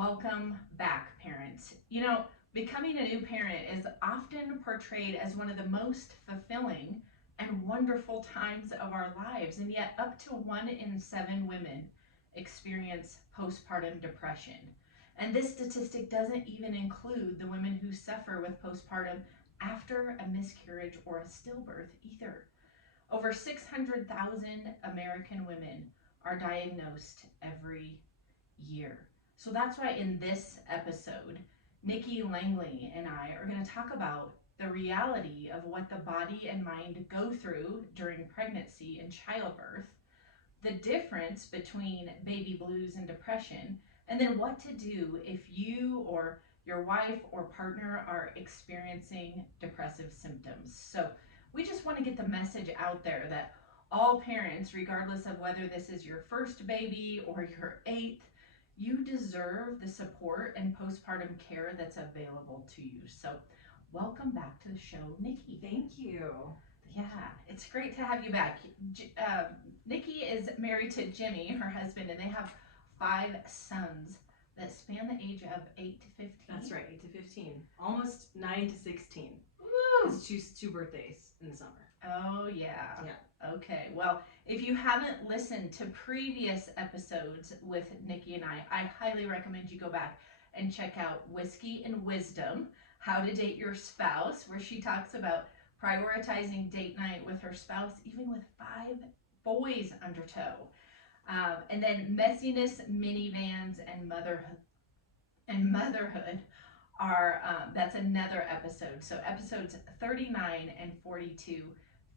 Welcome back, parents. Becoming a new parent is often portrayed as one of the most fulfilling and wonderful times of our lives, and yet up to 1 in 7 women experience postpartum depression. And this statistic doesn't even include the women who suffer with postpartum after a miscarriage or a stillbirth either. Over 600,000 American women are diagnosed every year. So that's why in this episode, Niki Langley and I are going to talk about the reality of what the body and mind go through during pregnancy and childbirth, the difference between baby blues and depression, and then what to do if you or your wife or partner are experiencing depressive symptoms. So we just want to get the message out there that all parents, regardless of whether this is your first baby or your eighth, you deserve the support and postpartum care that's available to you. So welcome back to the show, Niki. Thank you. Yeah, it's great to have you back. Niki is married to Jimmy, her husband, and they have 5 sons that span the age of 8 to 15. That's right, 8 to 15. Almost 9 to 16. Woo! It's two birthdays in the summer. Oh, yeah. Yeah. Okay, well, if you haven't listened to previous episodes with Niki and I highly recommend you go back and check out Whiskey and Wisdom, How to Date Your Spouse, where she talks about prioritizing date night with her spouse, even with 5 boys under tow. And then messiness, minivans, and motherhood are that's another episode. So episodes 39 and 42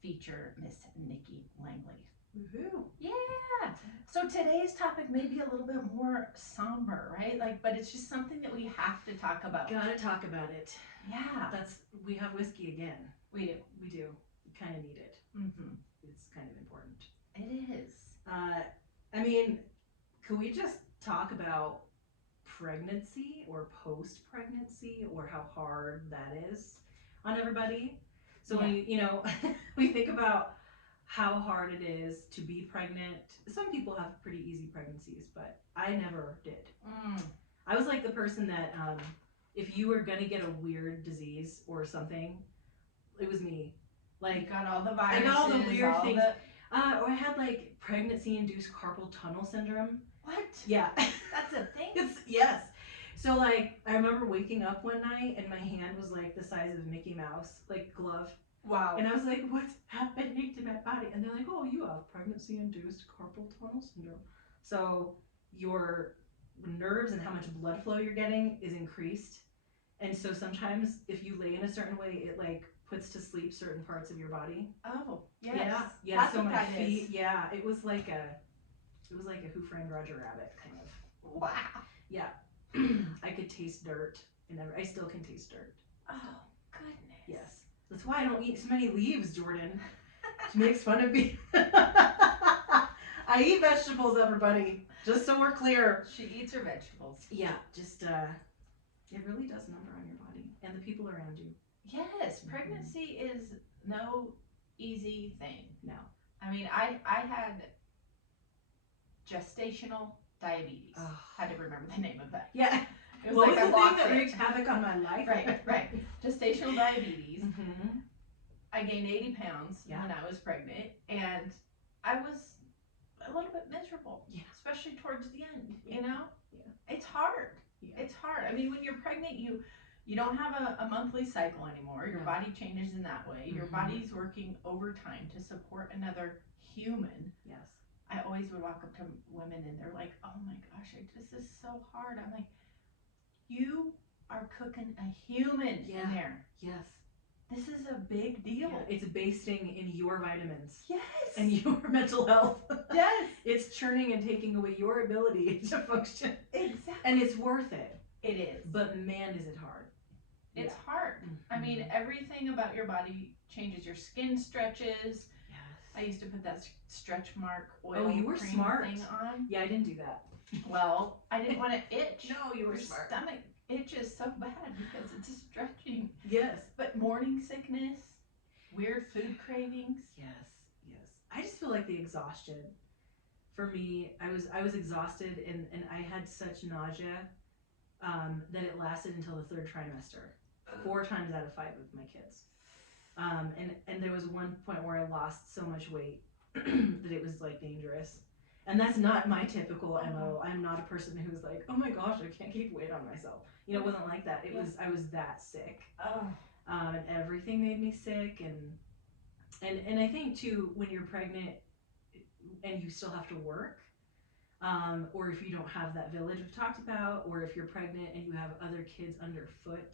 feature Miss Niki Langley. Woohoo! Yeah. So today's topic may be a little bit more somber, right? But it's just something that we have to talk about. Gotta talk about it. Yeah. We have whiskey again. We do. We do. We kind of need it. Mm-hmm. It's kind of important. It is. Could we just talk about pregnancy or post-pregnancy or how hard that is on everybody? So when we think about how hard it is to be pregnant. Some people have pretty easy pregnancies, but I never did. I was like the person that if you were gonna get a weird disease or something, it was me. Like, you got all the viruses. I got all the weird things. Or I had like pregnancy-induced carpal tunnel syndrome. What? Yeah. That's a thing? Yes. So like, I remember waking up one night and my hand was like the size of a Mickey Mouse, like glove. Wow. And I was like, what's happening to my body? And they're like, oh, you have pregnancy-induced carpal tunnel syndrome. So your nerves and how much blood flow you're getting is increased. And so sometimes if you lay in a certain way, it like puts to sleep certain parts of your body. Oh, yes. Yeah. That's so what my that feet, is. yeah, it was like a Who Framed Roger Rabbit kind of. Wow. Yeah. I could taste dirt and I still can taste dirt. Oh, goodness. Yes. That's why I don't eat so many leaves, Jordan. She makes fun of me. I eat vegetables, everybody. Just so we're clear. She eats her vegetables. Yeah, just it really does number on your body and the people around you. Yes, pregnancy is no easy thing. No. I mean, I had gestational diabetes. Oh. Had to remember the name of that. Yeah. It was what like was I the lost thing that it. wreaked havoc on my life? Right. Gestational diabetes. Mm-hmm. I gained 80 pounds when I was pregnant, and I was a little bit miserable, especially towards the end, Yeah. It's hard. Yeah. It's hard. I mean, when you're pregnant, you don't have a monthly cycle anymore. Your body changes in that way. Your body's working overtime to support another human. Yes. I always would walk up to women and they're like, oh my gosh, this is so hard. I'm like, you are cooking a human in there. Yes. This is a big deal. Yeah, it's basting in your vitamins. Yes. And your mental health. Yes. It's churning and taking away your ability to function. Exactly. And it's worth it. It is. But man, is it hard. It's hard. I mean, everything about your body changes. Your skin stretches. Yes. I used to put that stretch mark oil you were cream smart. thing on. Yeah, I didn't do that. Well, I didn't want to itch. No, you were Your smart. stomach itches so bad because it's stretching. Yes. But morning sickness, weird food cravings. Yes. I just feel like the exhaustion. For me, I was exhausted and I had such nausea that it lasted until the 3rd trimester, 4 times out of 5 of my kids. And there was one point where I lost so much weight that it was like dangerous. And that's not my typical MO. I'm not a person who's like, oh my gosh, I can't keep weight on myself. You know, it wasn't like that. It was, I was that sick. And everything made me sick. And I think too, when you're pregnant and you still have to work, or if you don't have that village we've talked about, or if you're pregnant and you have other kids underfoot,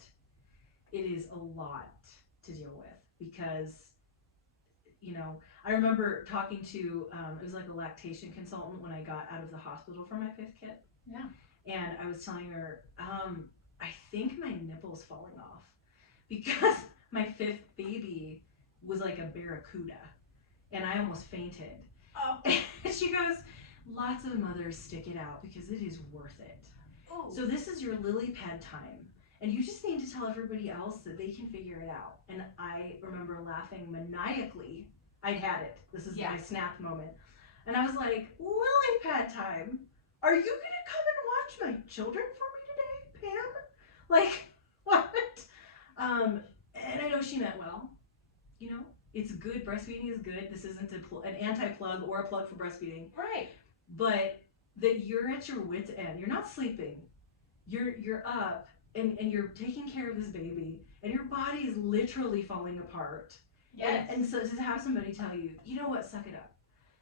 it is a lot to deal with because, you know, I remember talking to, it was like a lactation consultant when I got out of the hospital for my 5th kid. Yeah. And I was telling her, I think my nipple's falling off because my 5th baby was like a barracuda and I almost fainted. Oh. And she goes, lots of mothers stick it out because it is worth it. Oh. So this is your lily pad time. And you just need to tell everybody else that they can figure it out. And I remember laughing maniacally. I had it. This is my snap moment. And I was like, lily pad time? Are you going to come and watch my children for me today, Pam? Like, what? And I know she meant well. You know, it's good. Breastfeeding is good. This isn't an anti-plug or a plug for breastfeeding. Right. But that you're at your wit's end. You're not sleeping. You're up. And you're taking care of this baby, and your body is literally falling apart. Yes. And so to have somebody tell you, you know what, suck it up.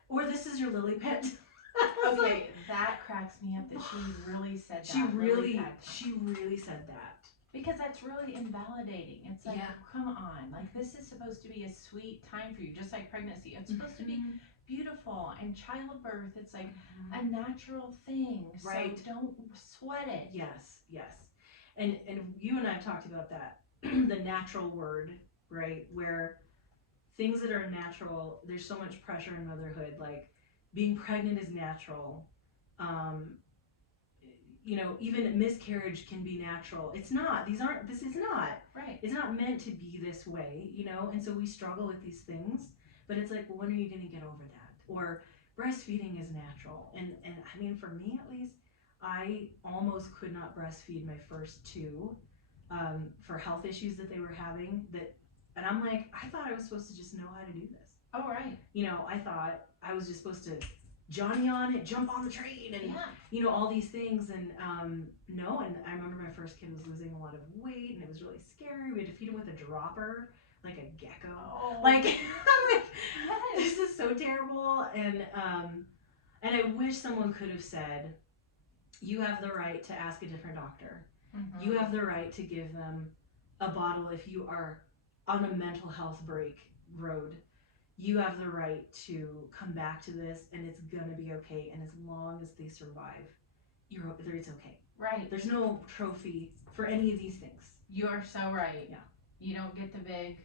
Or this is your lily pad. Okay, like, that cracks me up that she really said that. She really said that. Because that's really invalidating. It's like, come on. Like, this is supposed to be a sweet time for you, just like pregnancy. It's supposed to be beautiful, and childbirth, it's like a natural thing. Right. So don't sweat it. Yes, yes. And you and I have talked about that, the natural word, right? Where things that are natural, there's so much pressure in motherhood, like being pregnant is natural. You know, even miscarriage can be natural. It's not. This is not. Right. It's not meant to be this way, you know? And so we struggle with these things, but it's like, well, when are you going to get over that? Or breastfeeding is natural. And I mean, for me at least, I almost could not breastfeed my first 2 for health issues that they were having. And I'm like, I thought I was supposed to just know how to do this. Oh, right. You know, I thought I was just supposed to Johnny on it, jump on the train, and you know, all these things. And no, and I remember my first kid was losing a lot of weight, and it was really scary. We had to feed him with a dropper, like a gecko. Oh. Like, I'm like, this is so terrible. And I wish someone could have said, you have the right to ask a different doctor. Mm-hmm. You have the right to give them a bottle if you are on a mental health road. You have the right to come back to this, and it's gonna be okay. And as long as they survive, it's okay. Right. There's no trophy for any of these things. You are so right. Yeah. You don't get the big.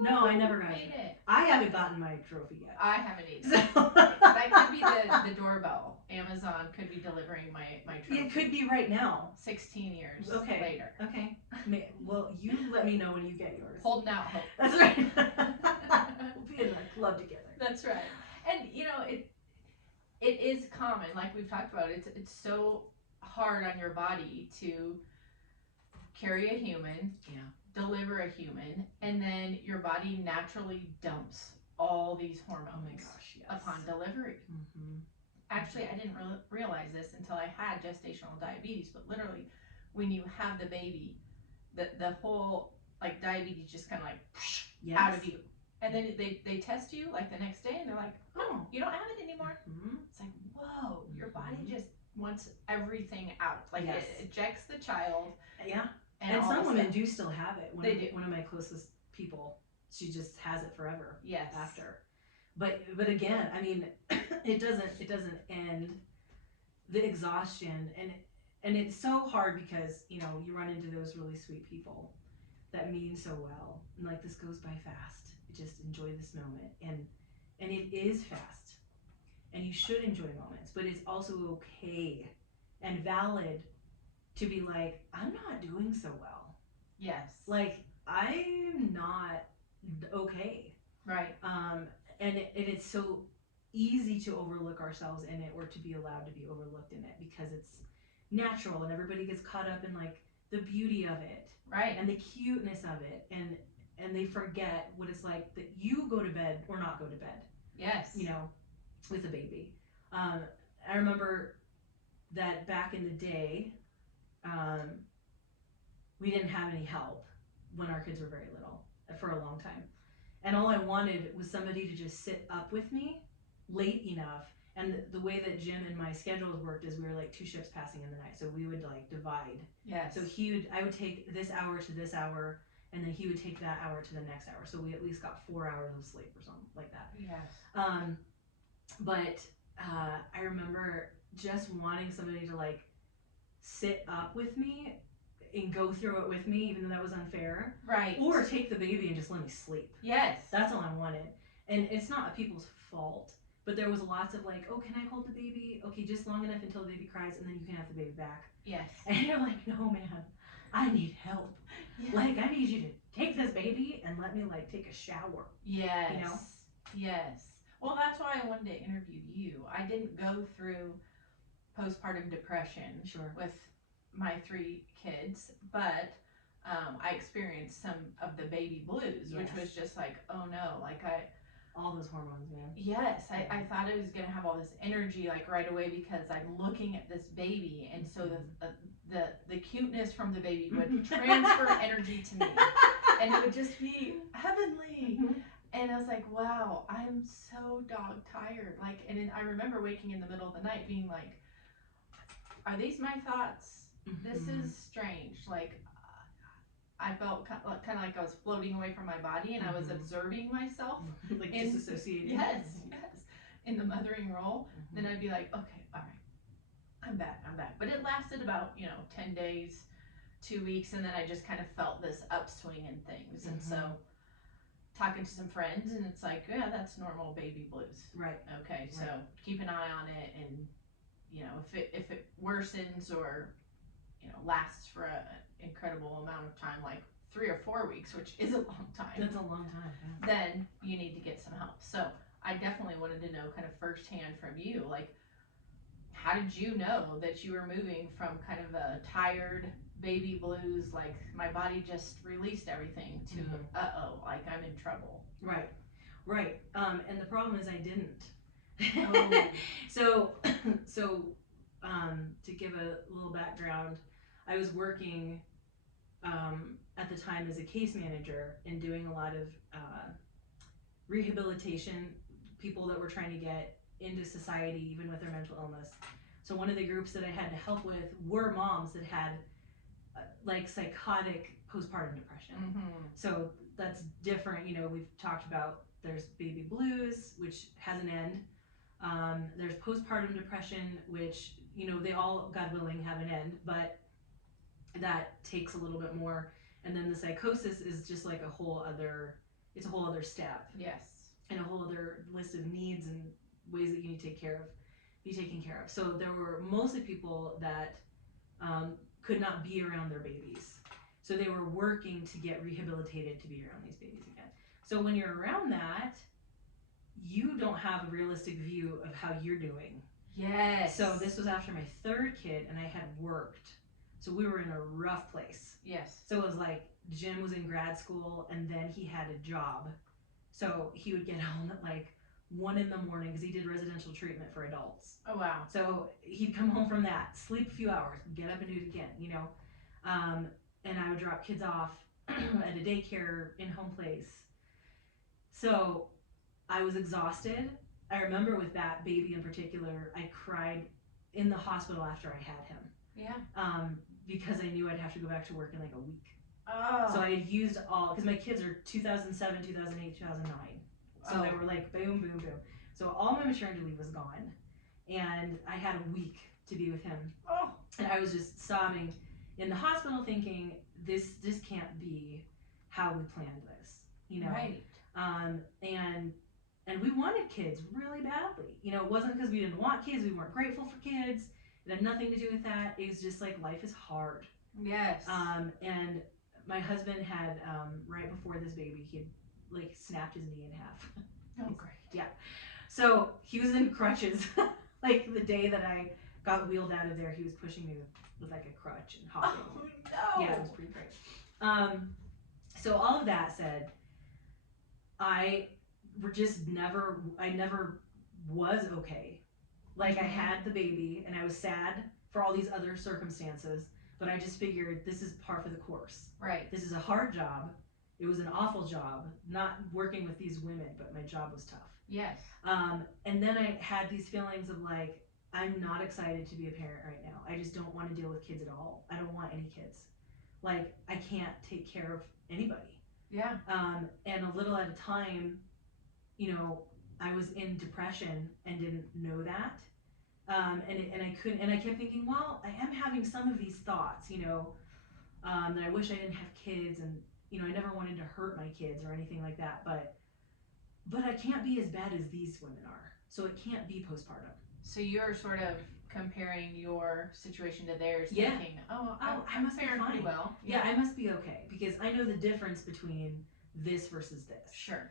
No, I never got it. I haven't gotten my trophy yet. I haven't either. So. That could be the doorbell. Amazon could be delivering my trophy. It could be right now. 16 years later. Okay. Well, you let me know when you get yours. Holding out hope. That's right. We'll be in a club together. That's right. And you know, it is common, like we've talked about. It's so hard on your body to carry a human. Yeah. Deliver a human, and then your body naturally dumps all these hormones upon delivery. Mm-hmm. Actually, I didn't realize this until I had gestational diabetes, but literally when you have the baby, the whole like diabetes just kind of like out of you. And then they test you like the next day and they're like, oh, you don't have it anymore. Mm-hmm. It's like, whoa, your body just wants everything out. Like it ejects the child. Yeah. And some women do still have it. One of my closest people, she just has it forever. Yes. After. But again, I mean, it doesn't end the exhaustion, and it's so hard because, you know, you run into those really sweet people that mean so well. And like, this goes by fast. Just enjoy this moment. And it is fast. And you should enjoy moments, but it's also okay and valid to be like, I'm not doing so well. Yes. Like, I'm not okay. Right. And it's so easy to overlook ourselves in it, or to be allowed to be overlooked in it, because natural, and everybody gets caught up in like the beauty of it Right. and the cuteness of it, and they forget what it's like that you go to bed or not go to bed, Yes. you know, with a baby. I remember that back in the day, we didn't have any help when our kids were very little for a long time. And all I wanted was somebody to just sit up with me late enough. And the way that Jim and my schedules worked is we were like 2 shifts passing in the night. So we would like divide. Yes. So I would take this hour to this hour, and then he would take that hour to the next hour. So we at least got 4 hours of sleep or something like that. Yes. But I remember just wanting somebody to like sit up with me and go through it with me, even though that was unfair. Right. Or take the baby and just let me sleep. Yes. That's all I wanted. And it's not people's fault, but there was lots of like, oh, can I hold the baby? Okay, just long enough until the baby cries, and then you can have the baby back. Yes. And you're like, no, man, I need help. Yes. Like, I need you to take this baby and let me like take a shower. Yes. You know? Yes. Well, that's why I wanted to interview you. I didn't go through postpartum depression Sure. with my 3 kids, but I experienced some of the baby blues, which was just like, oh no, like all those hormones, man. Yes, I thought I was gonna have all this energy like right away because I'm looking at this baby, and so the cuteness from the baby would transfer energy to me, and it would just be heavenly. And I was like, wow, I'm so dog tired. Like, and then I remember waking in the middle of the night being like, are these my thoughts? This is strange. Like, I felt kind of like I was floating away from my body, and I was observing myself. Like disassociating. Yes, in the mothering role. Then I'd be like, okay, all right, I'm back. But it lasted about 10 days, 2 weeks, and then I just kind of felt this upswing in things. And so talking to some friends, and it's like, yeah, that's normal baby blues. Right. Okay, so keep an eye on it, and if it worsens or lasts for an incredible amount of time, like 3 or 4 weeks, which is a long time. That's a long time. Yeah. Then you need to get some help. So I definitely wanted to know kind of firsthand from you, like, how did you know that you were moving from kind of a tired baby blues, like my body just released everything, to like I'm in trouble? Right. And the problem is I didn't. Oh. So to give a little background, I was working at the time as a case manager and doing a lot of rehabilitation, people that were trying to get into society even with their mental illness. So one of the groups that I had to help with were moms that had like psychotic postpartum depression. So that's different. We've talked about there's baby blues, which has an end. There's postpartum depression, which they all, God willing, have an end, but that takes a little bit more. And then the psychosis is just like a whole other step. Yes. And a whole other list of needs and ways that you need to be taken care of. So there were mostly people that could not be around their babies. So they were working to get rehabilitated to be around these babies again. So when you're around that, you don't have a realistic view of how you're doing. Yes. So this was after my 3rd kid, and I had worked. So we were in a rough place. Yes. So it was like Jim was in grad school, and then he had a job. So he would get home at like 1 in the morning because he did residential treatment for adults. Oh, wow. So he'd come home from that, sleep a few hours, get up and do it again, and I would drop kids off at a daycare, in-home place. So I was exhausted. I remember with that baby in particular, I cried in the hospital after I had him. Yeah. Because I knew I'd have to go back to work in like a week. Oh. So I had used all, because my kids are 2007, 2008, 2009. So they were like boom, boom, boom. So all my maternity leave was gone, and I had a week to be with him. Oh. And I was just sobbing in the hospital, thinking this can't be how we planned this, Right. And we wanted kids really badly. It wasn't because we didn't want kids. We weren't grateful for kids. It had nothing to do with that. It was just like life is hard. Yes. And my husband had right before this baby, he had like snapped his knee in half. Oh, great. Yeah. So he was in crutches like the day that I got wheeled out of there. He was pushing me with like a crutch and hopping. Oh no. Yeah, it was pretty great. So all of that said, I never was okay. Like I had the baby and I was sad for all these other circumstances, but I just figured this is par for the course. Right. This is a hard job. It was an awful job, not working with these women, but my job was tough. Yes. And then I had these feelings of like, I'm not excited to be a parent right now. I just don't want to deal with kids at all. I don't want any kids. Like, I can't take care of anybody. Yeah. And a little at a time, you know, I was in depression and didn't know that. And I couldn't, and I kept thinking, well, I am having some of these thoughts, you know, that I wish I didn't have kids, and, you know, I never wanted to hurt my kids or anything like that, but I can't be as bad as these women are. So it can't be postpartum. So you're sort of comparing your situation to theirs, Yeah. thinking, oh, I must be faring pretty fine. well. Yeah, I must be okay because I know the difference between this versus this. Sure.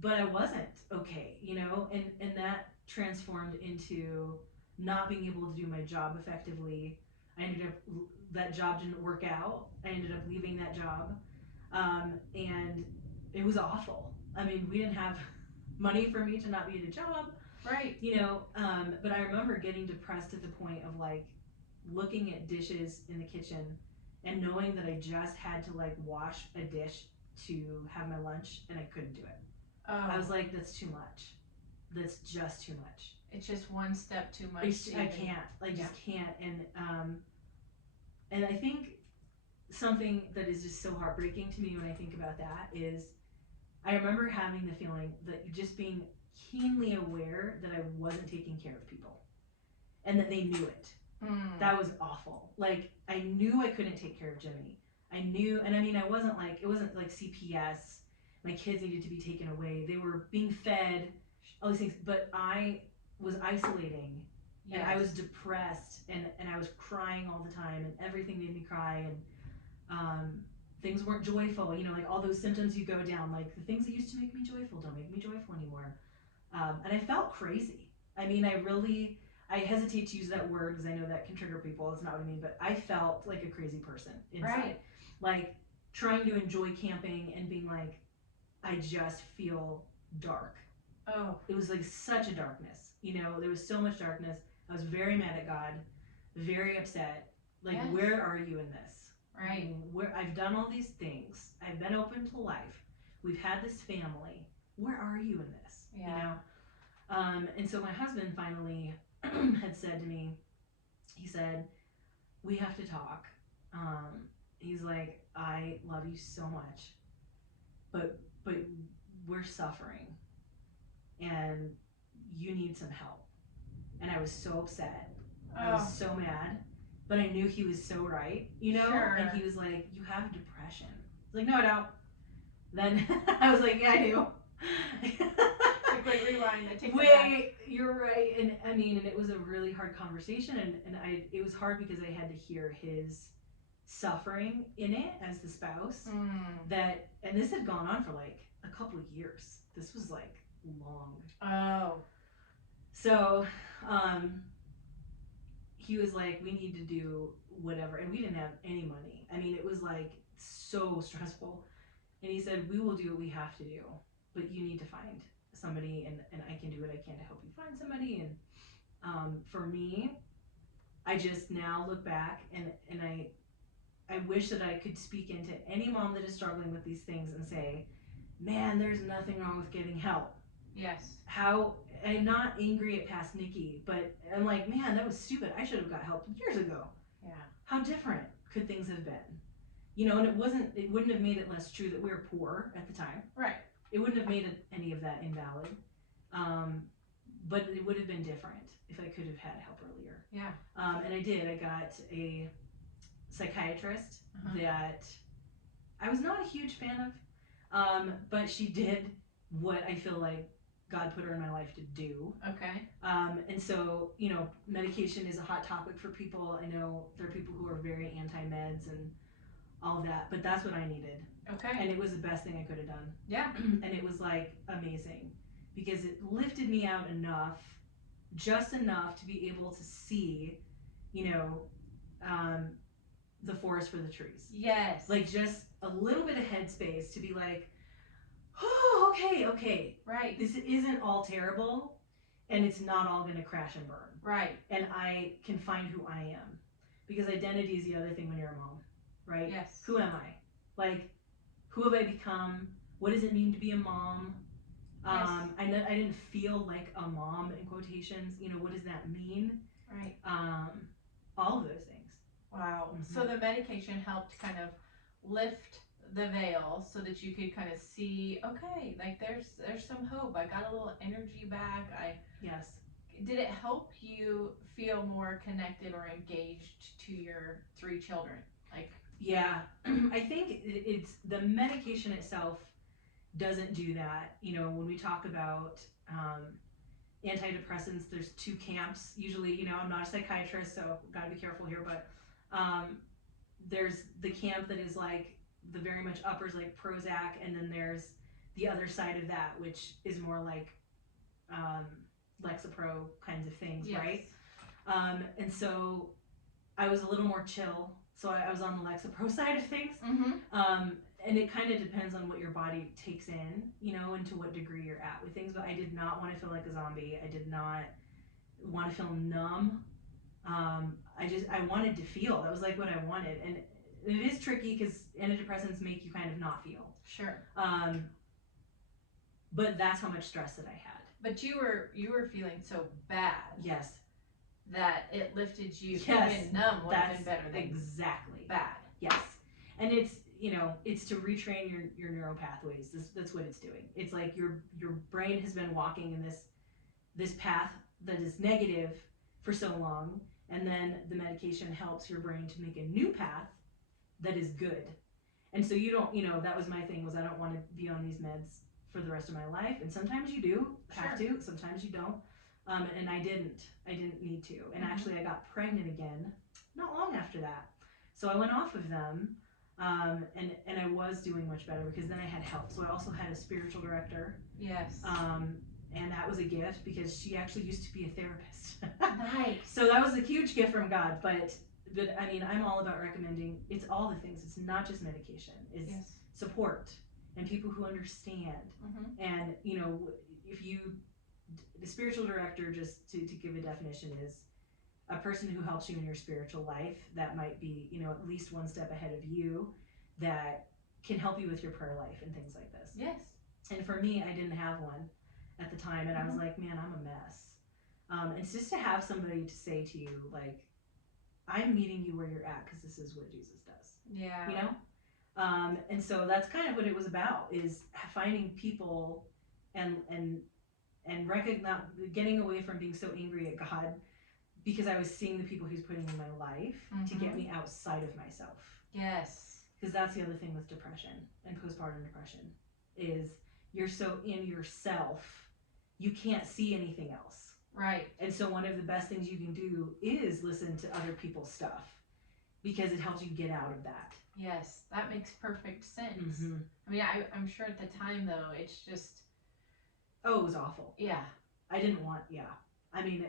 But I wasn't okay, you know, and that transformed into not being able to do my job effectively. I ended up, that job didn't work out. I ended up leaving that job. And it was awful. I mean, we didn't have money for me to not be at a job. Right. You know, but I remember getting depressed at the point of like looking at dishes in the kitchen and knowing that I just had to like wash a dish to have my lunch and I couldn't do it. Oh. I was like, that's too much. That's just too much. It's just one step too much. I can't. I just can't. And I think something that is just so heartbreaking to me when I think about that is I remember having the feeling that just being keenly aware that I wasn't taking care of people and that they knew it. That was awful. Like, I knew I couldn't take care of Jimmy. I knew, and I mean, it wasn't like CPS. My kids needed to be taken away. They were being fed, all these things, but I was isolating. Yes. And I was depressed and I was crying all the time and everything made me cry and things weren't joyful, you know, like all those symptoms you go down, like the things that used to make me joyful don't make me joyful anymore. And I felt crazy. I mean, I hesitate to use that word because I know that can trigger people. It's not what I mean, but I felt like a crazy person inside. Right. Like trying to enjoy camping and being like, I just feel dark. Oh. It was like such a darkness. You know, there was so much darkness. I was very mad at God, very upset. Like, Yes. Where are you in this? Right. I mean, where I've done all these things. I've been open to life. We've had this family. Where are you in this? Yeah. You know? And so my husband finally had said to me, he said, we have to talk. He's like, I love you so much, but we're suffering and you need some help. And I was so upset. I was so mad, but I knew he was so right, you know? Sure. And he was like, you have depression. I was like, no, I don't. Then I was like, yeah, I do. Quick rewind. I take Wait, you're right. And I mean, and it was a really hard conversation, and it was hard because I had to hear his suffering in it as the spouse. That, and this had gone on for like a couple of years. This was like long. Oh. So, he was like, we need to do whatever, and we didn't have any money. I mean, it was like so stressful. And he said, we will do what we have to do, but you need to find somebody, and I can do what I can to help you find somebody. And for me, I just now look back and I wish that I could speak into any mom that is struggling with these things and say, man, there's nothing wrong with getting help. Yes. How, I'm not angry at past Niki, but I'm like, man, that was stupid. I should have got help years ago. Yeah. How different could things have been? You know, and it wouldn't have made it less true that we were poor at the time. Right. It wouldn't have made any of that invalid. But it would have been different if I could have had help earlier. Yeah. And I did. I got a psychiatrist that I was not a huge fan of, but she did what I feel like God put her in my life to do. Okay. And so, you know, medication is a hot topic for people. I know there are people who are very anti-meds and all of that, but that's what I needed. Okay. And it was the best thing I could have done. Yeah. And it was like amazing because it lifted me out enough just enough to be able to see, you know, the forest for the trees. Yes. Like just a little bit of headspace to be like, oh, okay. Right. This isn't all terrible, and it's not all going to crash and burn. Right. And I can find who I am. Because identity is the other thing when you're a mom, right? Yes. Who am I? Like, who have I become? What does it mean to be a mom? Yes. I didn't feel like a mom in quotations. You know, what does that mean? Right. All of those things. Wow. So the medication helped kind of lift the veil so that you could kind of see, okay, like there's some hope. I got a little energy back. Yes. Did it help you feel more connected or engaged to your 3 children? Like, yeah, I think it's the medication itself doesn't do that. You know, when we talk about antidepressants, there's 2 camps. Usually, you know, I'm not a psychiatrist, so gotta be careful here, but there's the camp that is like the very much uppers, like Prozac, and then there's the other side of that, which is more like Lexapro kinds of things, yes. right? And so I was a little more chill. So I was on the Lexapro side of things. And it kind of depends on what your body takes in, you know, and to what degree you're at with things. But I did not want to feel like a zombie. I did not want to feel numb. I wanted to feel. That was like what I wanted. And it is tricky because antidepressants make you kind of not feel. Sure. But that's how much stress that I had. But you were feeling so bad. Yes. That it lifted you. Yes. Even numb would have been better than exactly bad. Yes. And it's, you know, it's to retrain your neural pathways. That's what it's doing. It's like your brain has been walking in this path that is negative for so long, and then the medication helps your brain to make a new path that is good. And so you don't, you know, that was my thing, was I don't want to be on these meds for the rest of my life. And sometimes you do have to, sometimes you don't. And I didn't need to. And actually I got pregnant again not long after that. So I went off of them. And I was doing much better because then I had help. So I also had a spiritual director. Yes. And that was a gift because she actually used to be a therapist. Nice. So that was a huge gift from God. But I mean, I'm all about recommending, it's all the things. It's not just medication. It's support and people who understand. And, you know, the spiritual director, just to give a definition, is a person who helps you in your spiritual life that might be, you know, at least one step ahead of you, that can help you with your prayer life and things like this. Yes. And for me, I didn't have one at the time, and I was like, man, I'm a mess. It's just to have somebody to say to you, like, I'm meeting you where you're at because this is what Jesus does. Yeah. You know? And so that's kind of what it was about, is finding people and recognize, getting away from being so angry at God, because I was seeing the people he's putting in my life to get me outside of myself. Yes. Because that's the other thing with depression and postpartum depression, is you're so in yourself, you can't see anything else. Right. And so one of the best things you can do is listen to other people's stuff, because it helps you get out of that. Yes, that makes perfect sense. I mean, I'm sure at the time, though, it's just... Oh, it was awful. Yeah. I didn't want, I mean,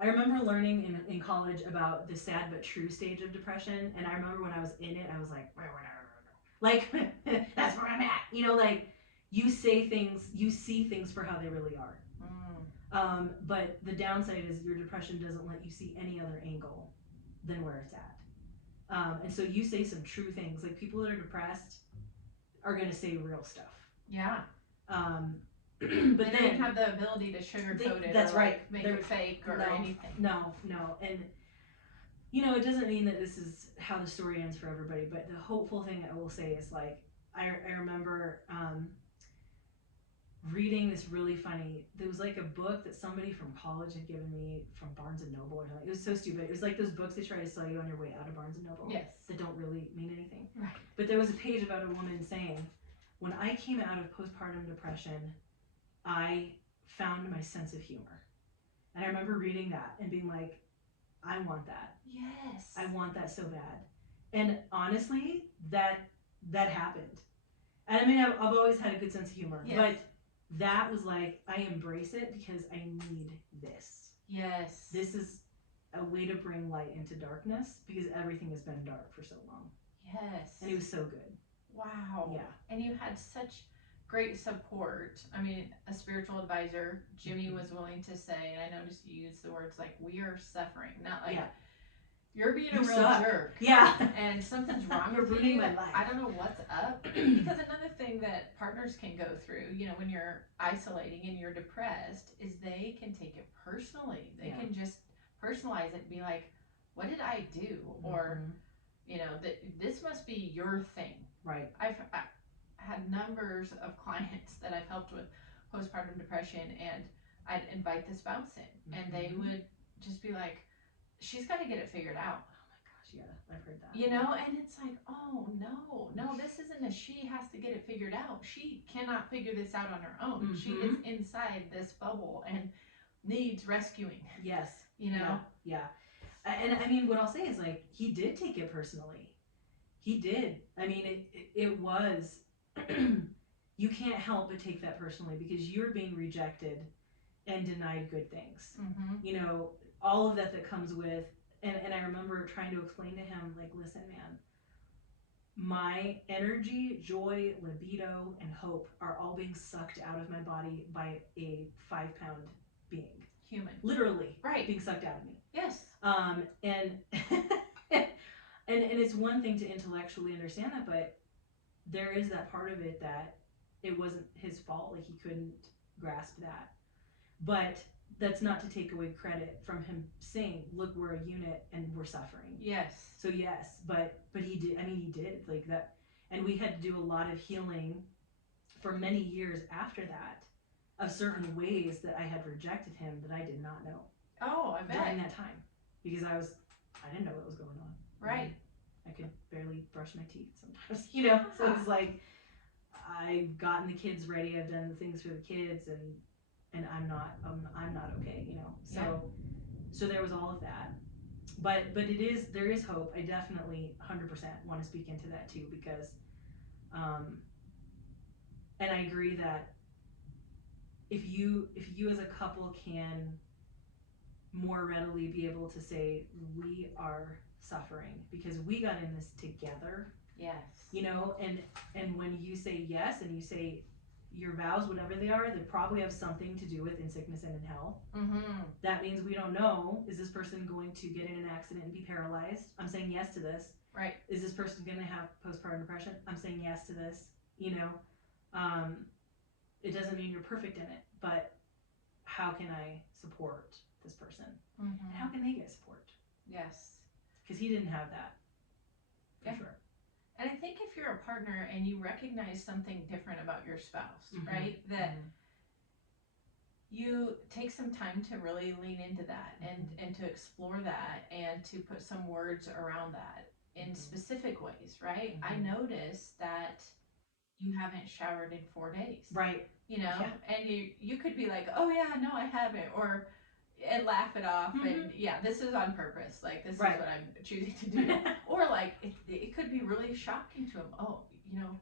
I remember learning in college about the sad but true stage of depression, and I remember when I was in it, I was like, like, that's where I'm at. You know, like, you say things, you see things for how they really are. But the downside is your depression doesn't let you see any other angle than where it's at. And so you say some true things. Like, people that are depressed are going to say real stuff. Yeah. But they don't have the ability to sugarcoat it. That's or right. Make it fake or anything. No. And, you know, it doesn't mean that this is how the story ends for everybody. But the hopeful thing I will say is, like, I remember reading this really funny, there was like a book that somebody from college had given me from Barnes and Noble or something. It was so stupid. It was like those books they try to sell you on your way out of Barnes and Noble. Yes. That don't really mean anything. Right. But there was a page about a woman saying, when I came out of postpartum depression, I found my sense of humor. And I remember reading that and being like, I want that. Yes. I want that so bad. And honestly, that happened. And I mean, I've always had a good sense of humor, yes. but that was like, I embrace it because I need this. Yes. This is a way to bring light into darkness because everything has been dark for so long. Yes. And it was so good. Wow. Yeah. And you had such great support. I mean, a spiritual advisor, Jimmy was willing to say, and I noticed you use the words like, we are suffering, not like, you're being a real jerk. Yeah. And something's wrong You're with ruining you. my life. I don't know what's up. Because another thing that partners can go through, you know, when you're isolating and you're depressed, is they can take it personally. They can just personalize it and be like, what did I do? Or, you know, this must be your thing. Right. I've had numbers of clients that I've helped with postpartum depression, and I'd invite the spouse in, and they would just be like, she's got to get it figured out. Oh my gosh, yeah, I've heard that. You know, and it's like, oh no, this isn't a she has to get it figured out. She cannot figure this out on her own. She is inside this bubble and needs rescuing. Yes. You know? Yeah. And I mean, what I'll say is like, he did take it personally. He did. I mean, it was, you can't help but take that personally because you're being rejected and denied good things. You know, all of that comes with, and I remember trying to explain to him, like, listen, man, my energy, joy, libido, and hope are all being sucked out of my body by a 5-pound being. Human. Literally. Right. Being sucked out of me. Yes. And and it's one thing to intellectually understand that, but there is that part of it that it wasn't his fault, like he couldn't grasp that. But that's not to take away credit from him saying, look, we're a unit and we're suffering. Yes. So yes, but he did, I mean, he did like that. And we had to do a lot of healing for many years after that of certain ways that I had rejected him that I did not know. Oh, I bet. During that time. Because I didn't know what was going on. Right. I could barely brush my teeth sometimes, you know? So it's like, I've gotten the kids ready, I've done the things for the kids, and I'm not okay, you know? So there was all of that. But there is hope. I definitely 100% want to speak into that too, because, and I agree that if you as a couple can more readily be able to say, we are suffering because we got in this together. Yes. You know, and when you say yes and you say your vows, whatever they are, they probably have something to do with in sickness and in health. That means we don't know, is this person going to get in an accident and be paralyzed? I'm saying yes to this. Right. Is this person going to have postpartum depression? I'm saying yes to this. You know, it doesn't mean you're perfect in it, but how can I support this person? And how can they get support? Yes. Because he didn't have that, for sure. And I think if you're a partner and you recognize something different about your spouse, right, that you take some time to really lean into that and to explore that and to put some words around that in specific ways, right? I noticed that you haven't showered in 4 days. Right. You know, and you could be like, oh yeah, no, I haven't, or and laugh it off and yeah, this is on purpose, like this is what I'm choosing to do. Or like it could be really shocking to him. Oh, you know,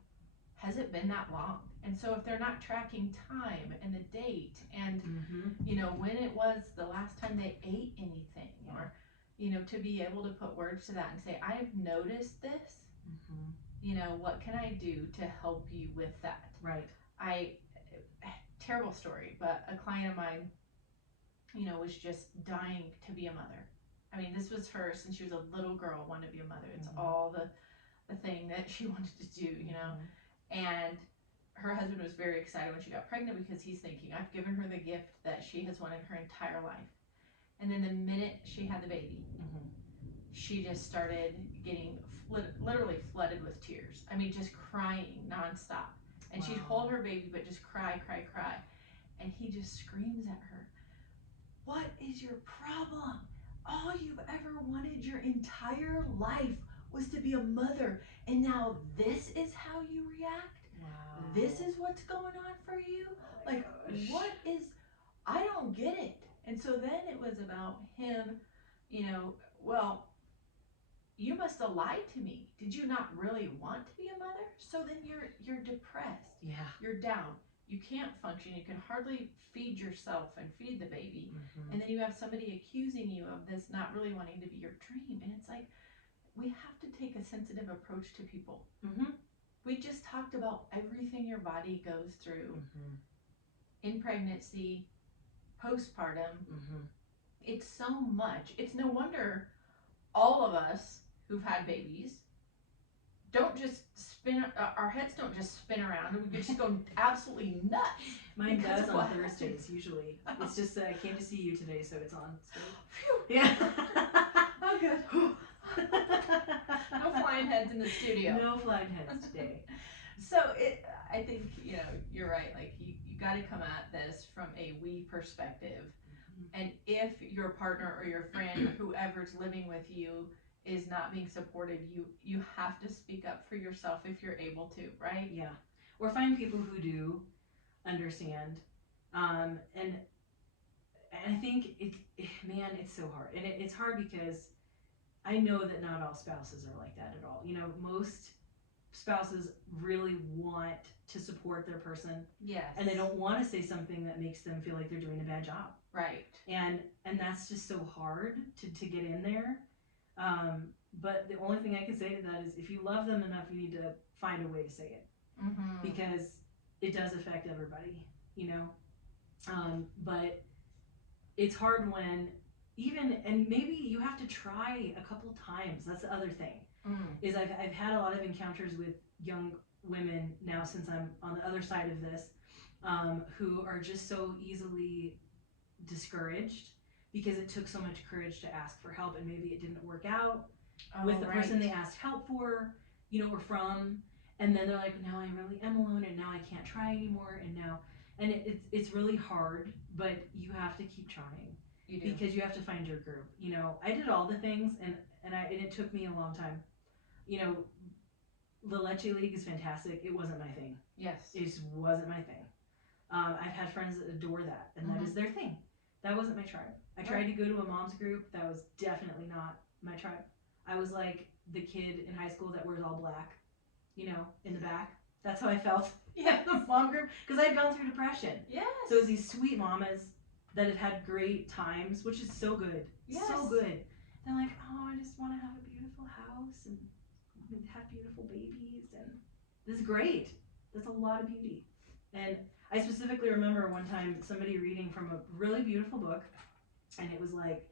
has it been that long? And so if they're not tracking time and the date and you know when it was the last time they ate anything, or you know, to be able to put words to that and say, I've noticed this, you know, what can I do to help you with that? Right. Terrible story, but a client of mine, you know, was just dying to be a mother. I mean, this was her since she was a little girl, wanted to be a mother. It's all the thing that she wanted to do, you know. And her husband was very excited when she got pregnant because he's thinking, I've given her the gift that she has wanted her entire life. And then the minute she had the baby, she just started getting literally flooded with tears. I mean, just crying nonstop. And she'd hold her baby, but just cry. And he just screams at her, what is your problem? All you've ever wanted your entire life was to be a mother. And now this is how you react? Wow. This is what's going on for you? Like, what is, I don't get it. And so then it was about him, you know, well, you must have lied to me. Did you not really want to be a mother? So then you're depressed. Yeah. You're down. you can't function. You can hardly feed yourself and feed the baby. Mm-hmm. And then you have somebody accusing you of this not really wanting to be your dream. And it's like, we have to take a sensitive approach to people. Mm-hmm. We just talked about everything your body goes through in pregnancy, postpartum. Mm-hmm. It's so much. It's no wonder all of us who've had babies don't just spin, our heads don't just spin around, and we just go absolutely nuts. Mine does on Thursdays usually. It's just I came to see you today, so it's on. Phew. Yeah. Oh, good. No flying heads in the studio. No flying heads today. So I think, you know, you're right. Like you got to come at this from a we perspective. And if your partner or your friend, whoever's living with you, is not being supported, you have to speak up for yourself if you're able to, right? Yeah. Or find people who do understand. And I think man, it's so hard. And it's hard because I know that not all spouses are like that at all. You know, most spouses really want to support their person. Yes. And they don't want to say something that makes them feel like they're doing a bad job. Right. And that's just so hard to get in there. But the only thing I can say to that is if you love them enough, you need to find a way to say it. Mm-hmm. Because it does affect everybody, you know. But it's hard when and maybe you have to try a couple times. That's the other thing. Is I've had a lot of encounters with young women now since I'm on the other side of this, who are just so easily discouraged because it took so much courage to ask for help, and maybe it didn't work out with the person they asked help for, you know, or from, and then they're like, now I really am alone, and now I can't try anymore, and it's really hard, but you have to keep trying. You do. Because you have to find your group. You know, I did all the things, and it took me a long time. You know, the Leche League is fantastic. It wasn't my thing. Yes. It just wasn't my thing. I've had friends that adore that, and that is their thing. That wasn't my tribe. I tried to go to a mom's group. That was definitely not my tribe. I was like the kid in high school that wears all black, you know, in the back. That's how I felt. Yeah, the mom group. Because I'd gone through depression. Yes. So it was these sweet mamas that had had great times, which is so good. Yes. So good. They're like, oh, I just want to have a beautiful house and have beautiful babies, and this is great. That's a lot of beauty. And I specifically remember one time somebody reading from a really beautiful book, and it was like,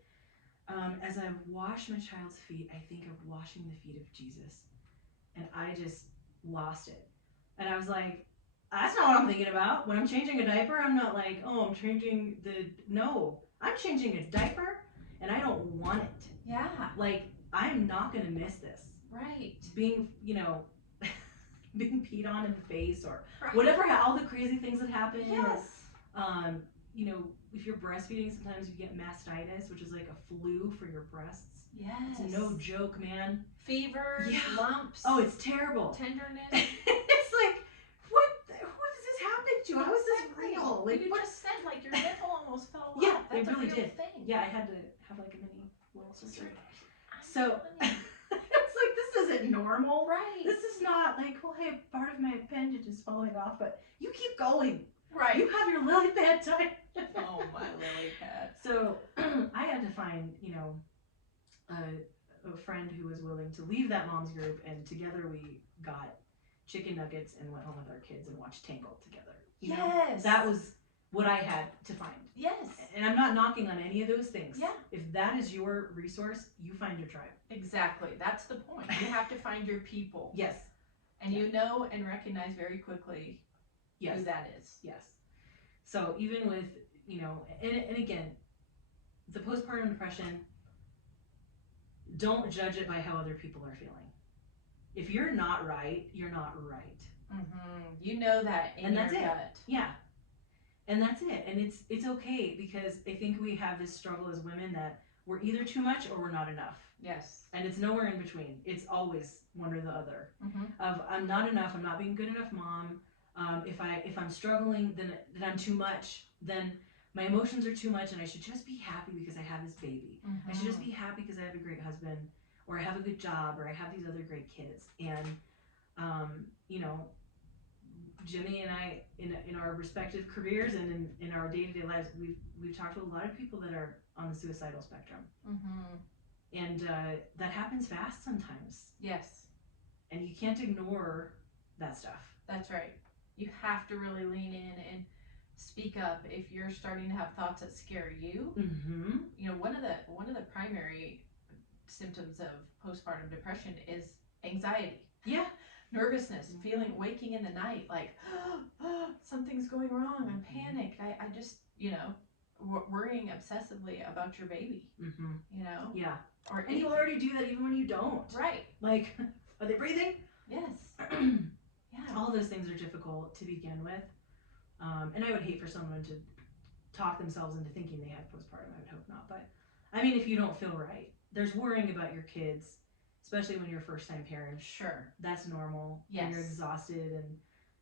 as I wash my child's feet, I think of washing the feet of Jesus. And I just lost it. And I was like, that's not what I'm thinking about. When I'm changing a diaper, I'm not like, oh, I'm changing no, I'm changing a diaper, and I don't want it. Yeah. Like, I'm not going to miss this. Right. Being, you know, being peed on in the face, or whatever, all the crazy things that happen. Yes. Or, you know, if you're breastfeeding, sometimes you get mastitis, which is like a flu for your breasts. Yes. It's no joke, man. Fever, lumps. Oh, it's terrible. Tenderness. It's like, what does this happen to? How is this real? Like, you what? just said, like, your nipple almost fell off. Yeah, That's it really a real did. thing. Yeah, I had to have like a mini little surgery. I'm So it's like, this isn't normal. Right. This is not like, well, hey, part of my appendage is falling off, but you keep going. Right. You have your lily pad time. Oh, my lily pad. So I had to find, you know, a friend who was willing to leave that mom's group, and together we got chicken nuggets and went home with our kids and watched Tangled together. You know? That was what I had to find. Yes. And I'm not knocking on any of those things. Yeah. If that is your resource, you find your tribe. Exactly. That's the point. You have to find your people. Yes. And you know and recognize very quickly Yes. who that is. Yes. So even with, you know, and again, the postpartum depression, don't judge it by how other people are feeling. If you're not right, you're not right. Mm-hmm. You know that in your gut. Yeah. And that's it. And it's okay, because I think we have this struggle as women that we're either too much or we're not enough. Yes. And it's nowhere in between. It's always one or the other. Mm-hmm. Of I'm not enough. I'm not being good enough mom. If I'm struggling, then I'm too much. Then my emotions are too much, and I should just be happy because I have this baby. Mm-hmm. I should just be happy because I have a great husband, or I have a good job, or I have these other great kids. And you know, Jimmy and I, in our respective careers and in our day-to-day lives, we've talked to a lot of people that are on the suicidal spectrum. And that happens fast sometimes. Yes. And you can't ignore that stuff. That's right. You have to really lean in and speak up if you're starting to have thoughts that scare you. You know, one of the primary symptoms of postpartum depression is anxiety. Yeah. Nervousness, waking in the night like something's going wrong. I'm panicked. I just, you know, worrying obsessively about your baby. You know. Yeah. Or and you already do that even when you don't. Right. Like, are they breathing? Yes. Yeah. All those things are difficult to begin with. And I would hate for someone to talk themselves into thinking they have postpartum. I would hope not. But I mean, if you don't feel right, there's worrying about your kids, especially when you're a first-time parent. Sure. That's normal. Yes. And you're exhausted and,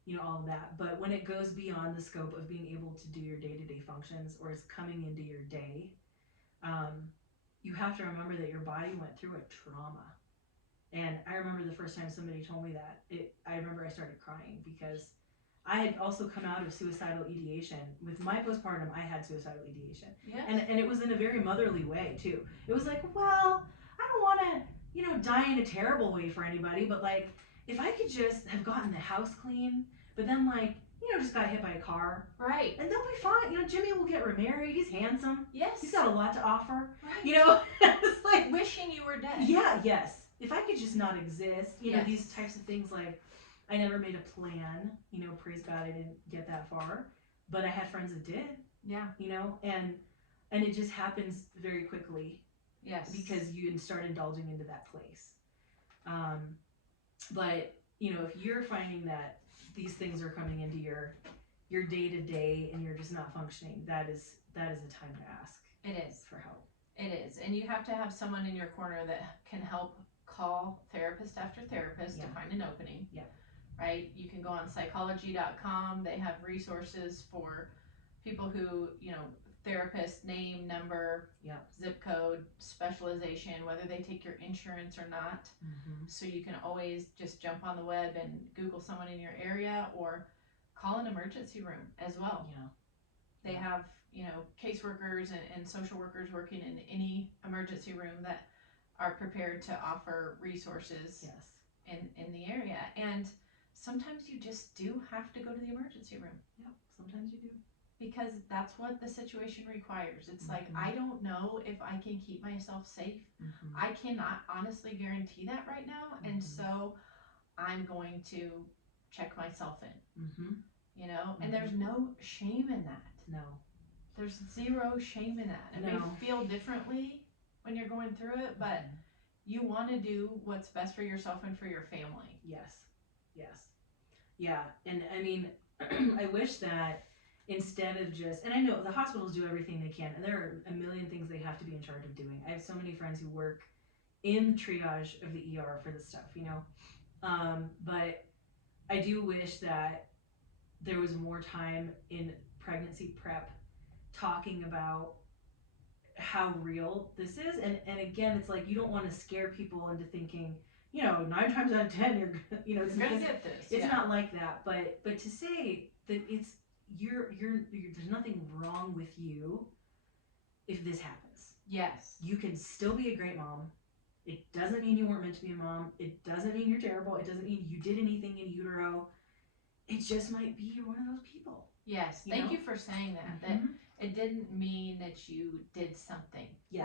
you know, all of that. But when it goes beyond the scope of being able to do your day-to-day functions or is coming into your day, you have to remember that your body went through a trauma. And I remember the first time somebody told me that, I remember I started crying because I had also come out of suicidal ideation. With my postpartum, I had suicidal ideation. Yes. And it was in a very motherly way, too. It was like, well, I don't want to, you know, die in a terrible way for anybody, but like, if I could just have gotten the house clean, but then like, you know, just got hit by a car. Right. And they'll be fine. You know, Jimmy will get remarried. He's handsome. Yes. He's got a lot to offer. Right. You know, it's like wishing you were dead. Yeah, yes. If I could just not exist, you know, Yes. these types of things, like I never made a plan, you know, praise God I didn't get that far, but I had friends that did. Yeah. You know, and it just happens very quickly. Yes. Because you start indulging into that place. But, you know, if you're finding that these things are coming into your day-to-day and you're just not functioning, that is a time to ask. It is. For help. It is. And you have to have someone in your corner that can help call therapist after therapist to find an opening. Yeah. Right? You can go on psychology.com. They have resources for people who, you know, therapist, name, number, zip code, specialization, whether they take your insurance or not. So you can always just jump on the web and Google someone in your area or call an emergency room as well. Yeah. They have, you know, caseworkers and social workers working in any emergency room that are prepared to offer resources in the area. And sometimes you just do have to go to the emergency room. Yep, sometimes you do. Because that's what the situation requires. It's like, I don't know if I can keep myself safe. I cannot honestly guarantee that right now. And so I'm going to check myself in, you know, and there's no shame in that. No. There's zero shame in that. It may feel differently when you're going through it, but you want to do what's best for yourself and for your family. Yes. Yes. Yeah. And I mean, I wish that instead of just, and I know the hospitals do everything they can, and there are a million things they have to be in charge of doing. I have so many friends who work in triage of the ER for this stuff, you know. But I do wish that there was more time in pregnancy prep talking about how real this is. And again, it's like, you don't want to scare people into thinking, you know, 9 times out of 10, you're going to get this. It's not like that. But to say that it's, you're there's nothing wrong with you if this happens. Yes. You can still be a great mom. It doesn't mean you weren't meant to be a mom. It doesn't mean you're terrible. It doesn't mean you did anything in utero. It just might be you're one of those people. Yes. Thank you for saying that. That it didn't mean that you did something. Yes.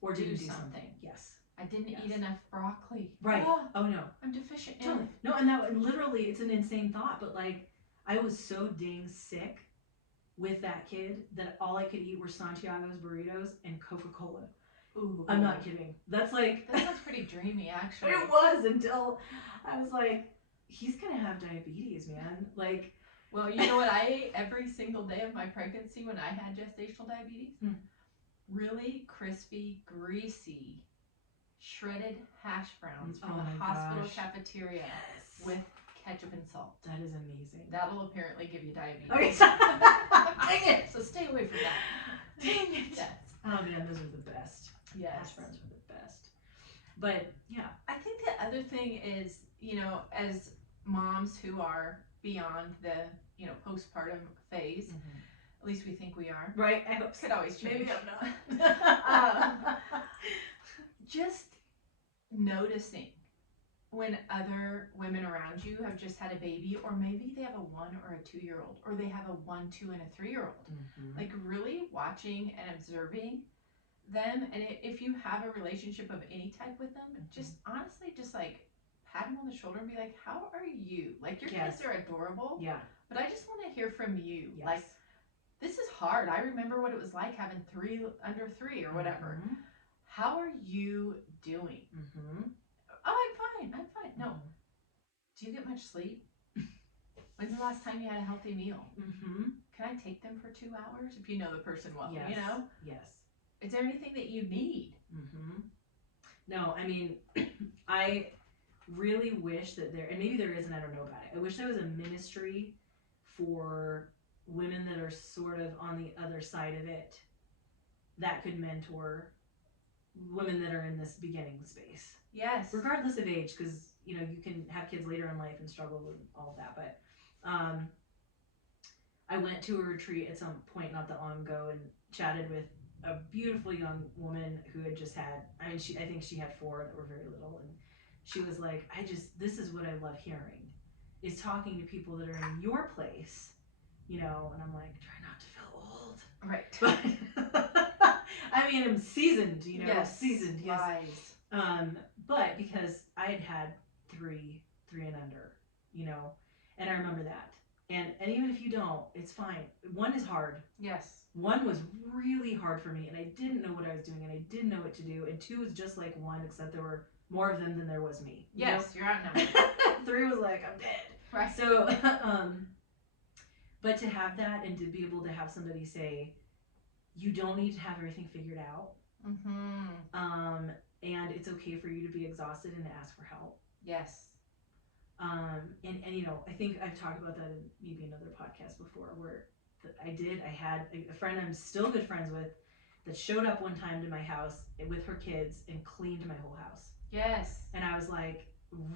Or didn't do something. Yes. I didn't eat enough broccoli. Right. Oh no. I'm deficient in Totally. No, and that literally, it's an insane thought, but like, I was so dang sick with that kid that all I could eat were Santiago's burritos and Coca-Cola. Ooh. I'm not kidding. That's like... That sounds pretty dreamy, actually. It was, until I was like, he's gonna have diabetes, man. Like... Well, you know what I ate every single day of my pregnancy when I had gestational diabetes? Really crispy, greasy, shredded hash browns from the hospital cafeteria with ketchup and salt. That is amazing. That'll apparently give you diabetes. Okay. Dang it! So stay away from that. Dang it! Yes. Oh man, those are the best. Yes. Hash browns are the best. But yeah. I think the other thing is, you know, as moms who are beyond the, postpartum phase. At least we think we are. Right. I hope so. Could always change. Maybe I'm not. Just noticing when other women around you have just had a baby, or maybe they have a 1 or a 2-year-old, or they have a 1, 2, and a 3-year-old. Like really watching and observing them. And if you have a relationship of any type with them, just honestly, just like pat them on the shoulder and be like, how are you? Like your kids are adorable. Yeah. But I just want to hear from you. Yes. Like, this is hard. I remember what it was like having 3 under 3 or whatever. How are you doing? Oh, I'm fine. No. Do you get much sleep? When's the last time you had a healthy meal? Can I take them for 2 hours? If you know the person well, Yes. you know? Yes. Is there anything that you need? No, I mean, I really wish that there, and maybe there isn't, I don't know about it. I wish there was a ministry for women that are sort of on the other side of it that could mentor women that are in this beginning space. Yes. Regardless of age, because, you can have kids later in life and struggle with all of that. But I went to a retreat at some point not that long ago and chatted with a beautiful young woman who had just had, I think she had 4 that were very little, and she was like, this is what I love hearing, is talking to people that are in your place, and I'm like, try not to feel old. Right. But I mean, I'm seasoned, yes. Seasoned, yes. Wise. But because I had 3 and under, and I remember that. And even if you don't, it's fine. 1 is hard. Yes. 1 was really hard for me, and I didn't know what I was doing, and I didn't know what to do. And 2 was just like 1, except there were more of them than there was me. Yes, you're outnumbered. 3 was like, I'm dead. Right. So, but to have that and to be able to have somebody say, you don't need to have everything figured out. And it's okay for you to be exhausted and to ask for help. Yes. And I think I've talked about that in maybe another podcast before, where I had a friend I'm still good friends with that showed up one time to my house with her kids and cleaned my whole house. Yes. And I was like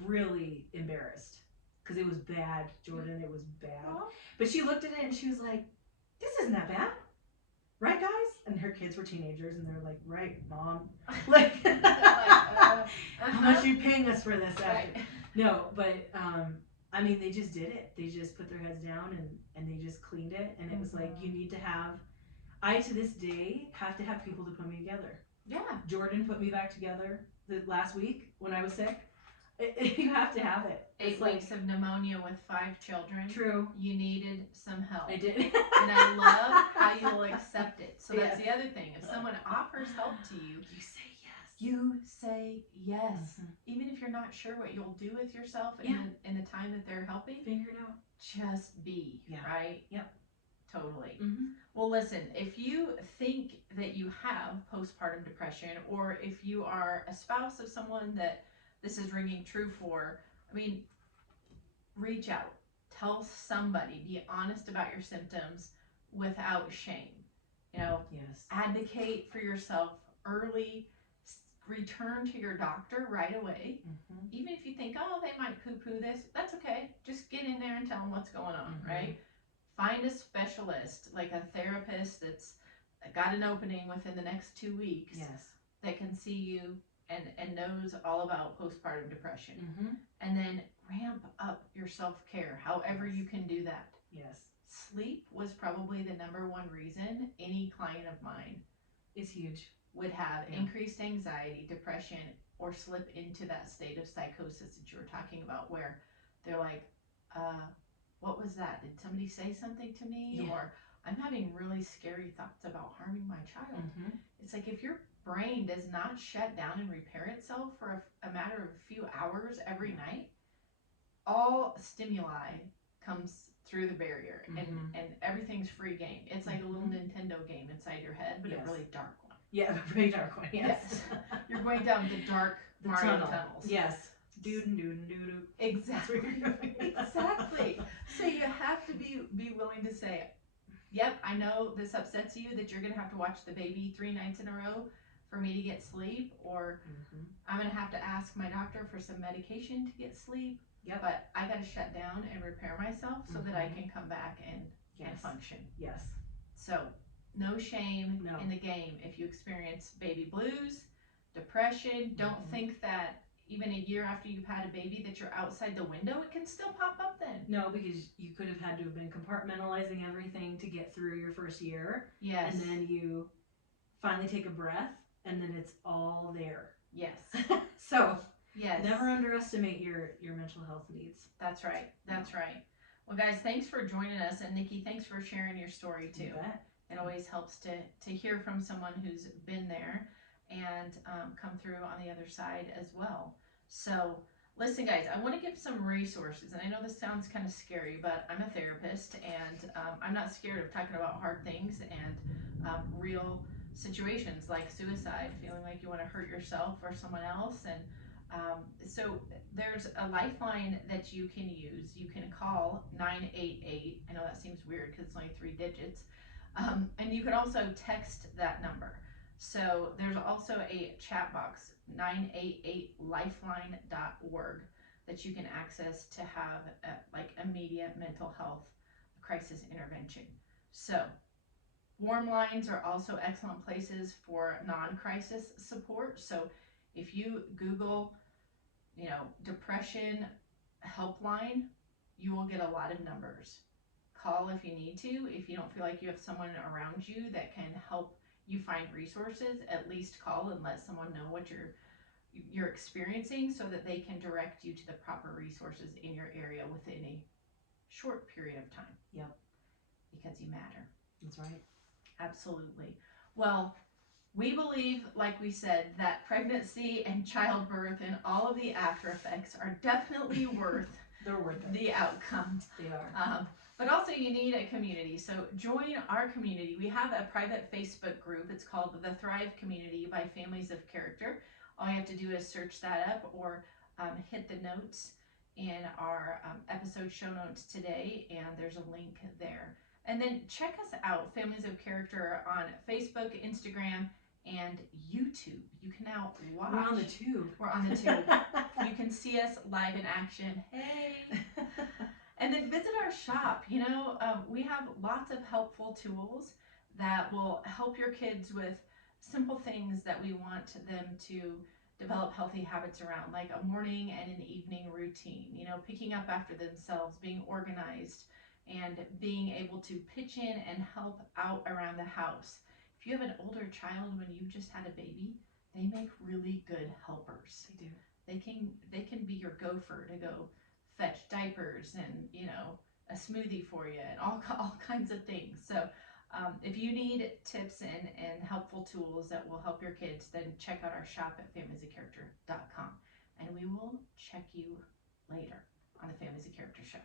really embarrassed because it was bad, Jordan. It was bad. Aww. But she looked at it and she was like, this isn't that bad. Right, guys? And her kids were teenagers, and they're like, right, Mom. Like, how much are you paying us for this? Right. No, but, I mean, they just did it. They just put their heads down, and they just cleaned it. And it was like, you need to have, I, to this day, have to have people to put me together. Yeah. Jordan put me back together last week when I was sick. You have to have it. 8 weeks of pneumonia with 5 children. True. You needed some help. I did. And I love how you'll accept it. So that's the other thing. If someone offers help to you, you say yes. You say yes. Even if you're not sure what you'll do with yourself in the time that they're helping. Figure it out. Just be. Right? Yep. Totally. Well, listen, if you think that you have postpartum depression, or if you are a spouse of someone that this is ringing true for, I mean, reach out. Tell somebody. Be honest about your symptoms without shame. Yes. Advocate for yourself early. Return to your doctor right away. Even if you think, oh, they might poo-poo this, that's okay. Just get in there and tell them what's going on, right? Find a specialist, like a therapist that's got an opening within the next 2 weeks. Yes. That can see you and knows all about postpartum depression. And then ramp up your self-care, however you can do that. Yes. Sleep was probably the #1 reason any client of mine is huge would have increased anxiety, depression, or slip into that state of psychosis that you were talking about, where they're like, what was that? Did somebody say something to me? Yeah. Or I'm having really scary thoughts about harming my child. It's like, if your brain does not shut down and repair itself for a matter of a few hours every night, all stimuli comes through the barrier, and everything's free game. It's like a little Nintendo game inside your head, but a really dark one. Yeah, a very dark one. Yes. You're going down the dark Mario tunnels. Yes. Doo-doo-doo-doo-doo. Exactly. Exactly. So you have to be willing to say, yep, I know this upsets you that you're going to have to watch the baby 3 nights in a row for me to get sleep, or I'm going to have to ask my doctor for some medication to get sleep. Yep. but I got to shut down and repair myself so that I can come back and Yes. function. Yes. So no shame No. in the game. If you experience baby blues, depression, don't think that even a year after you've had a baby that you're outside the window. It can still pop up then. No, because you could have had to have been compartmentalizing everything to get through your first year. Yes. And then you finally take a breath, and then it's all there. Yes. So yes. Never underestimate your mental health needs. That's right. That's right. Well, guys, thanks for joining us. And Niki, thanks for sharing your story too. You bet. It always helps to hear from someone who's been there and come through on the other side as well. So listen, guys, I want to give some resources. And I know this sounds kind of scary, but I'm a therapist and I'm not scared of talking about hard things and real situations like suicide, feeling like you want to hurt yourself or someone else. And so there's a lifeline that you can use. You can call 988. I know that seems weird because it's only 3 digits. And you can also text that number. So there's also a chat box, 988lifeline.org, that you can access to have like immediate mental health crisis intervention. So warm lines are also excellent places for non-crisis support. So if you Google, depression helpline, you will get a lot of numbers. Call if you need to. If you don't feel like you have someone around you that can help you find resources, at least call and let someone know what you're experiencing so that they can direct you to the proper resources in your area within a short period of time. Yep. Because you matter. That's right. Absolutely. Well, we believe, like we said, that pregnancy and childbirth and all of the after effects are definitely worth They're worth it. the outcome. They are. But also you need a community. So join our community. We have a private Facebook group. It's called the Thrive Community by Families of Character. All you have to do is search that up or hit the notes in our episode show notes today, and there's a link there. And then check us out, Families of Character, on Facebook, Instagram, and YouTube. You can now watch. We're on the tube. We're on the tube. You can see us live in action. Hey! And then visit our shop. We have lots of helpful tools that will help your kids with simple things that we want them to develop healthy habits around, like a morning and an evening routine, picking up after themselves, being organized, and being able to pitch in and help out around the house. If you have an older child when you've just had a baby, they make really good helpers. They do. They can be your gopher to go fetch diapers and a smoothie for you and all kinds of things. So if you need tips and helpful tools that will help your kids, then check out our shop at familiesofcharacter.com, and we will check you later on the Families of Character show.